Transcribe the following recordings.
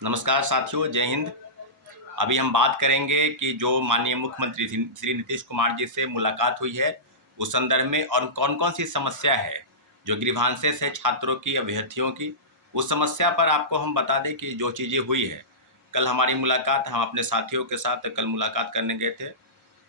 नमस्कार साथियों, जय हिंद। अभी हम बात करेंगे कि जो माननीय मुख्यमंत्री श्री नीतीश कुमार जी से मुलाकात हुई है, उस संदर्भ में और कौन-कौन सी समस्या है, जो ग्रीवांसेस है छात्रों की, अभ्यर्थियों की, उस समस्या पर आपको हम बता दें कि जो चीज़ें हुई है। कल हमारी मुलाकात हम अपने साथियों के साथ कल मुलाकात करने गए थे,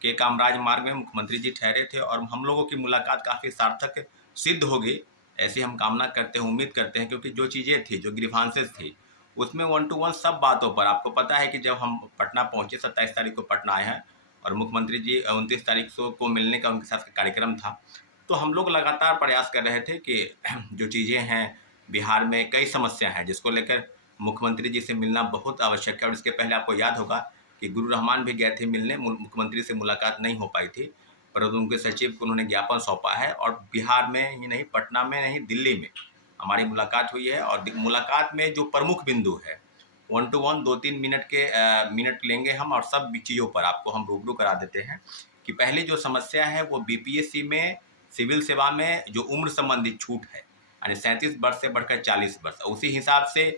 के कामराज मार्ग में मुख्यमंत्री जी ठहरे थे और हम लोगों की मुलाकात काफ़ी सार्थक सिद्ध होगी, ऐसी हम कामना करते हैं, उम्मीद करते हैं क्योंकि जो चीज़ें थी, जो ग्रीवांसेस थी, उसमें वन टू वन सब बातों पर आपको पता है कि जब हम पटना पहुँचे 27 तारीख को पटना आए हैं और मुख्यमंत्री जी 29 तारीख को मिलने का उनके साथ कार्यक्रम था। तो हम लोग लगातार प्रयास कर रहे थे कि जो चीज़ें हैं बिहार में कई समस्या हैं जिसको लेकर मुख्यमंत्री जी से मिलना बहुत आवश्यक है और इसके पहले आपको याद होगा कि गुरु रहमान भी गए थे मिलने, मुख्यमंत्री से मुलाकात नहीं हो पाई थी, परंतु उनके सचिव को उन्होंने ज्ञापन सौंपा है और बिहार में ही नहीं, पटना में नहीं, दिल्ली में हमारी मुलाकात हुई है और मुलाकात में जो प्रमुख बिंदु है, वन टू वन 2-3 मिनट लेंगे हम और सब चीज़ों पर आपको हम रूबरू करा देते हैं कि पहली जो समस्या है वो बीपीएससी में सिविल सेवा में जो उम्र संबंधित छूट है, यानी 37 वर्ष से बढ़कर 40 वर्ष, उसी हिसाब से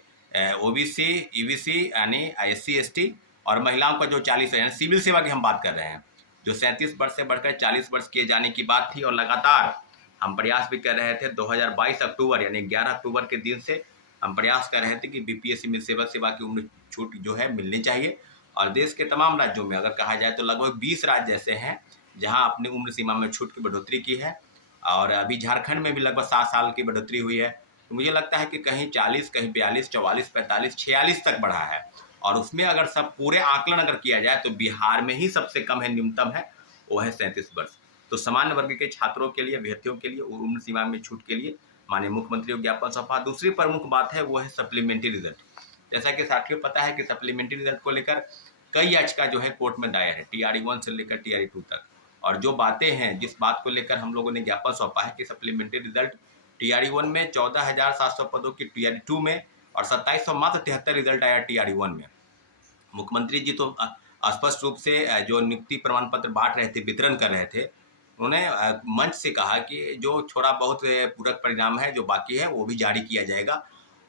ओबीसी, ईबीसी यानी एससी-एसटी और महिलाओं का जो 40 है, यानी सिविल सेवा की हम बात कर रहे हैं, जो 37 वर्ष से बढ़कर 40 वर्ष किए जाने की बात थी और लगातार हम प्रयास भी कर रहे थे। 2022 अक्टूबर यानी 11 अक्टूबर के दिन से हम प्रयास कर रहे थे कि बीपीएससी में सिविल सेवा की उम्र छूट जो है मिलनी चाहिए और देश के तमाम राज्यों में अगर कहा जाए तो लगभग 20 राज्य ऐसे हैं जहां अपनी उम्र सीमा में छूट की बढ़ोतरी की है और अभी झारखंड में भी लगभग 7 साल की बढ़ोतरी हुई है। तो मुझे लगता है कि कहीं 40, कहीं 42, 44, 45, 46 तक बढ़ा है और उसमें अगर सब पूरे आकलन अगर किया जाए तो बिहार में ही सबसे कम है, न्यूनतम है, वो है 37 वर्ष। तो सामान्य वर्ग के छात्रों के लिए, अभ्यर्थियों के लिए उम्र सीमा में छूट के लिए माननीय मुख्यमंत्री को ज्ञापन सौंपा। दूसरी प्रमुख बात है वो है सप्लीमेंट्री रिजल्ट। जैसा कि साथियों पता है कि सप्लीमेंट्री रिजल्ट को लेकर कई याचिका जो है कोर्ट में दायर है, TRE 1 से लेकर TRE 2 तक। और जो बातें हैं, जिस बात को लेकर हम लोगों ने ज्ञापन सौंपा है कि सप्लीमेंट्री रिजल्ट TRE 1 में 14,700 पदों की, TRE 2 में और 2700 मात्र 73 रिजल्ट आया TRE 1 में। मुख्यमंत्री जी तो स्पष्ट रूप से जो नियुक्ति प्रमाण पत्र बांट रहे थे, वितरण कर रहे थे, उन्होंने मंच से कहा कि जो थोड़ा बहुत पूरक परिणाम है जो बाकी है वो भी जारी किया जाएगा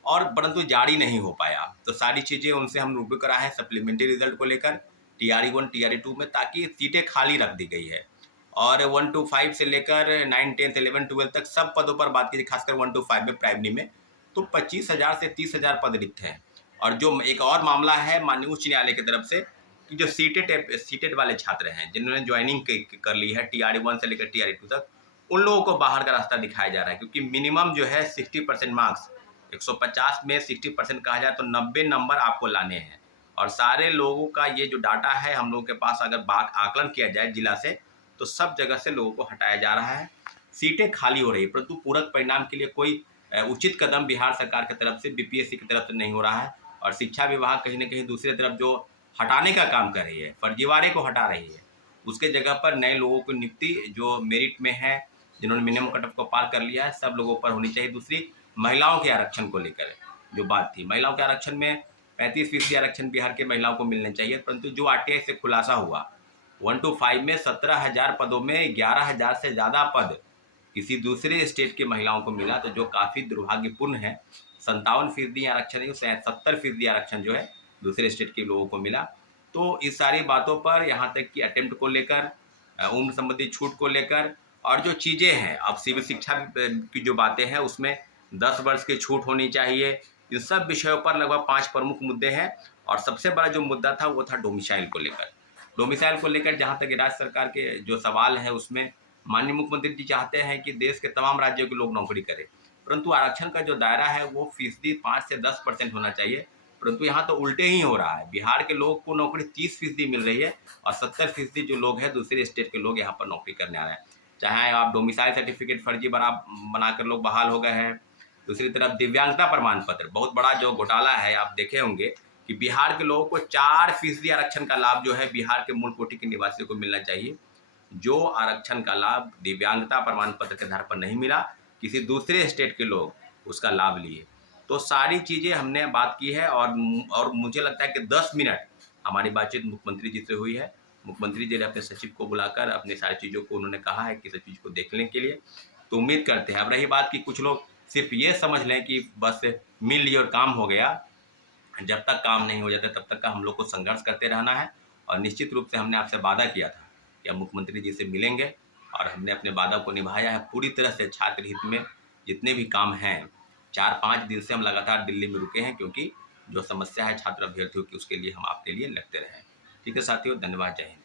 और परंतु जारी नहीं हो पाया। तो सारी चीज़ें उनसे हम रूबरू कराए हैं सप्लीमेंट्री रिजल्ट को लेकर TRE 1 TRE 2 में, ताकि सीटें खाली रख दी गई है और 1 to 5 से लेकर 9 10 11 12 तक सब पदों पर बात कीजिए, खासकर 1 to 5 में प्राइमरी में तो 25,000 से 30,000 पद रिक्त हैं। और जो एक और मामला है माननीय उच्च न्यायालय की तरफ से कि जो सीटेड वाले छात्र हैं जिन्होंने ज्वाइनिंग कर ली है TRE 1 से लेकर TRE 2 तक, उन लोगों को बाहर का रास्ता दिखाया जा रहा है क्योंकि मिनिमम जो है 60% मार्क्स, 150 में 60% कहा जाए तो 90 नंबर आपको लाने हैं और सारे लोगों का ये जो डाटा है हम लोगों के पास अगर आकलन किया जाए जिला से, तो सब जगह से लोगों को हटाया जा रहा है, सीटें खाली हो रही है, परंतु पूरक परिणाम के लिए कोई उचित कदम बिहार सरकार की तरफ से, बीपीएससी की तरफ से नहीं हो रहा है और शिक्षा विभाग कहीं न कहीं दूसरी तरफ जो हटाने का काम कर रही है, फर्जीवाड़े को हटा रही है। उसके जगह पर नए लोगों की नियुक्ति जो मेरिट में है, जिन्होंने मिनिमम कट ऑफ को पार कर लिया है, सब लोगों पर होनी चाहिए। दूसरी, महिलाओं के आरक्षण को लेकर जो बात थी, महिलाओं के आरक्षण में 35% आरक्षण बिहार की महिलाओं को मिलने चाहिए, परंतु जो आरटीआई से खुलासा हुआ, 1 to 5 में 17,000 पदों में 11,000 से ज़्यादा पद किसी दूसरे स्टेट की महिलाओं को मिला, तो जो काफ़ी दुर्भाग्यपूर्ण है। 57% आरक्षण नहीं, 70% आरक्षण जो है दूसरे स्टेट के लोगों को मिला। तो इस सारी बातों पर, यहाँ तक कि अटेम्प्ट को लेकर, उम्र संबंधी छूट को लेकर और जो चीज़ें हैं, अब सिविल शिक्षा की जो बातें हैं उसमें 10 वर्ष की छूट होनी चाहिए। इन सब विषयों पर लगभग 5 प्रमुख मुद्दे हैं और सबसे बड़ा जो मुद्दा था वो था डोमिसाइल को लेकर। डोमिसाइल को लेकर जहाँ तक राज्य सरकार के जो सवाल है उसमें माननीय मुख्यमंत्री जी चाहते हैं कि देश के तमाम राज्यों के लोग नौकरी करें, परंतु आरक्षण का जो दायरा है वो फीसदी 5 से 10% होना चाहिए, परंतु यहाँ तो उल्टे ही हो रहा है। बिहार के लोग को नौकरी 30% मिल रही है और 70% जो लोग हैं दूसरे स्टेट के लोग यहाँ पर नौकरी करने आ रहे हैं। चाहे आप डोमिसाइल सर्टिफिकेट फर्जी बनाकर लोग बहाल हो गए हैं। दूसरी तरफ दिव्यांगता प्रमाण पत्र, बहुत बड़ा जो घोटाला है, आप देखे होंगे कि बिहार के लोगों को 4% आरक्षण का लाभ जो है बिहार के मूल कोटि के निवासियों को मिलना चाहिए। जो आरक्षण का लाभ दिव्यांगता प्रमाण पत्र के आधार पर नहीं मिला, किसी दूसरे स्टेट के लोग उसका लाभ लिए। तो सारी चीज़ें हमने बात की है और मुझे लगता है कि 10 मिनट हमारी बातचीत मुख्यमंत्री जी से हुई है। मुख्यमंत्री जी ने अपने सचिव को बुलाकर अपनी सारी चीज़ों को उन्होंने कहा है कि सब चीज़ को देखने के लिए, तो उम्मीद करते हैं। अब रही बात कि कुछ लोग सिर्फ ये समझ लें कि बस मिल लिए और काम हो गया, जब तक काम नहीं हो जाता तब तक का हम लोग को संघर्ष करते रहना है। और निश्चित रूप से हमने आपसे वादा किया था कि हम मुख्यमंत्री जी से मिलेंगे, और हमने अपने वादा को निभाया है पूरी तरह से। छात्र हित में जितने भी काम हैं, 4-5 दिन से हम लगातार दिल्ली में रुके हैं, क्योंकि जो समस्या है छात्र अभ्यर्थियों की, उसके लिए हम आपके लिए लगते रहे। ठीक है साथियों, धन्यवाद, जय हिंद।